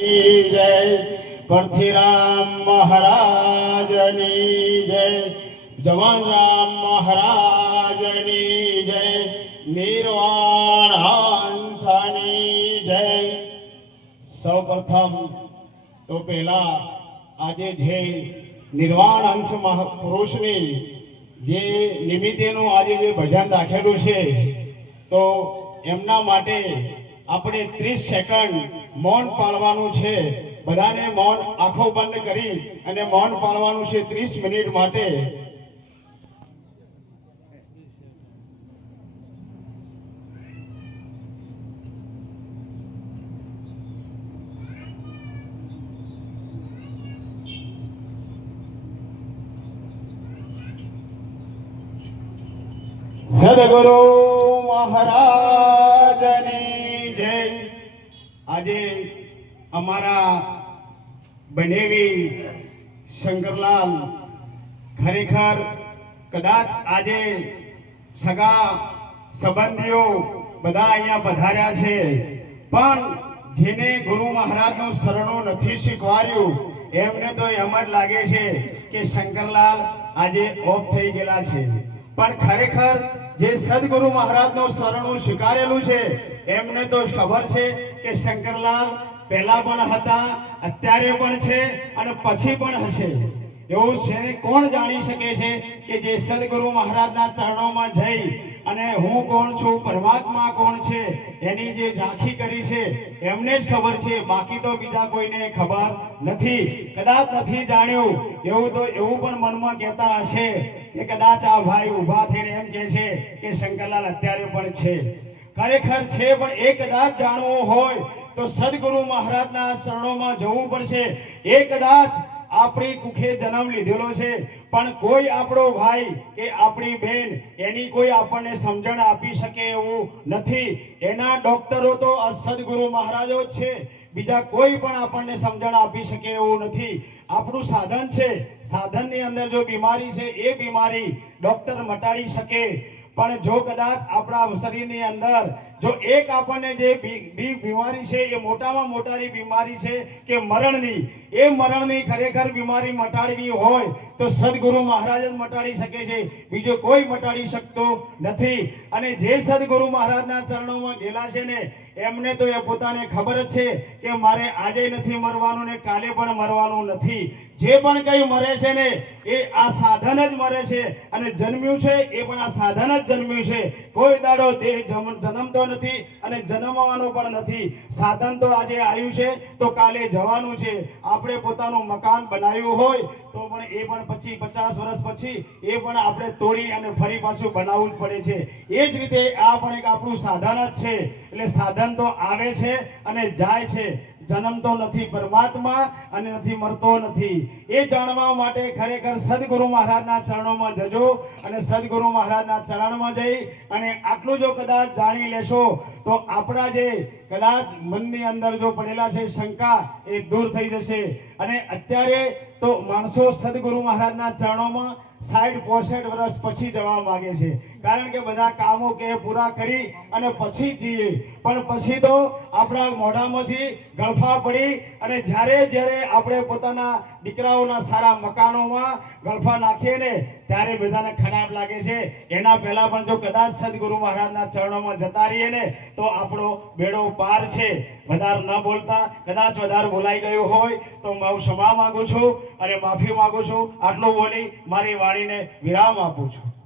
જય પરથીરામ મહારાજની જય જવાન રામ મહારાજની જય નિર્વાણ હંસની જય। સૌપ્રથમ તો પહેલા આજે જે નિર્વાણ હંસ મહાપુરુષની જે નિમિત્તેનું આજે જે ભજન રાખેલું છે તો એમના માટે આપણે 30 સેકન્ડ મૌન પાળવાનું છે। બધાને મૌન આંખો બંધ કરી અને મૌન પાળવાનું છે 30 મિનિટ માટે। સદગુરુ મહારાજની જય। આજે અમારા બનેવી શંકરલાલ ખરેખર કદાચ આજે સગા સંબંધીઓ બધા અહીંયા પધાર્યા છે, પણ જેને ગુરુ મહારાજનું શરણું નથી શીખવાડ્યું એમને તો એમ જ લાગે છે કે શંકરલાલ આજે ઓફ થઈ ગયેલા છે। પણ ખરેખર જે સદગુરુ મહારાજનું શરણું સ્વીકારેલું છે એમને તો ખબર છે કે શંકરલાલ પહેલા પણ હતા, અત્યારે પણ છે અને પછી પણ હશે। એવું છે કોણ જાણી શકે છે કે જે સદગુરુ મહારાજના ચરણોમાં જઈ અને હું કોણ છું, પરમાત્મા કોણ છે એની જે ઝાંખી કરી છે એમને જ ખબર છે, બાકી તો બીજા કોઈને ખબર નથી। કદાચ નથી જાણ્યું એવું તો એવું પણ મનમાં કહેતા હશે કે કદાચ આ ભાઈ ઊભા થઈને એમ કહે છે કે શંકરલાલ અત્યારે પણ છે, ખરેખર છે। પણ એ કદાચ જાણવું હોય તો સદગુરુ મહારાજના શરણોમાં જવું પડશે। એ કદાચ આપણી કુખે જન્મ લીધેલો છે પણ કોઈ આપણો ભાઈ કે આપણી બેન એની કોઈ આપણને સમજણ આપી શકે એવું નથી। એના ડોક્ટરો તો સદગુરુ મહારાજો જ છે, બીજા કોઈ પણ આપણને સમજણ આપી શકે એવું નથી। આપણું સાધન છે, સાધનની અંદર જો બીમારી છે એ બીમારી ડોક્ટર મટાડી શકે, પણ જો કદાચ આપણા શરીરની અંદર જો એક આપણને જે બીમારી છે એ મોટામાં મોટી બીમારી છે કે મરણની, એ મરણની ખરેખર બીમારી મટાડવી હોય તો સદગુરુ મહારાજ જ મટાડી શકે છે, બીજો કોઈ મટાડી શકતો નથી। અને જે સદગુરુ મહારાજના ચરણોમાં ગયેલા છે ને એમને તો એ પોતાને ખબર જ છે કે મારે આજે નથી મરવાનું ને કાલે પણ મરવાનું નથી। જે પણ કઈ મરે છે ને એ આ સાધન જ મરે છે અને જન્મ્યું છે એ પણ આ સાધન જ જન્મ્યું છે। કોઈ દાડો દેહ જન્મતો નથી અને જન્મવાનો પણ નથી। સાધન તો આજે આવ્યું છે તો કાલે જવાનું છે। આપણે પોતાનું મકાન બનાવ્યું હોય તો પણ એ પણ 25-50 વર્ષ પછી એ પણ આપણે તોડી અને ફરી પાછું બનાવવું જ પડે છે। એ જ રીતે આ પણ એક આપણું સાધન જ છે। એટલે સાધન તો આવે છે અને જાય છે, જન્મતો નથી પરમાત્મા અને નથી મરતો નથી। એ જાણવા માટે ખરેખર સદગુરુ મહારાજના ચરણોમાં જજો અને સદગુરુ મહારાજના ચરણમાં જઈ અને આટલું જો કદાચ જાણી લેશો તો આપણા જે કદાચ મનની અંદર જો પડેલા છે શંકા એ દૂર થઈ જશે। અને અત્યારે તો માણસો સદગુરુ મહારાજના ચરણોમાં 60-65 વર્ષ પછી જવા માંગે છે, કારણ કે બધા કામો કે પૂરા કરી અને પછી જઈએ, પણ પછી તો આપણા મોઢામાંથી ગળફા પડી અને જ્યારે આપણે પોતાના દીકરાઓના સારા મકાનોમાં ગળફા નાખીએ ને ત્યારે બધાને ખરાબ લાગે છે। એના પહેલા પણ જો કદાચ સદગુરુ મહારાજના ચરણોમાં જતા રહીએ ને તો આપણો બેડો પાર છે। વધારે ન બોલતા, કદાચ વધારે બોલાઈ ગયું હોય તો હું ક્ષમા માંગુ છું અને માફી માંગુ છું। આટલું બોલી મારી વાણીને વિરામ આપું છું।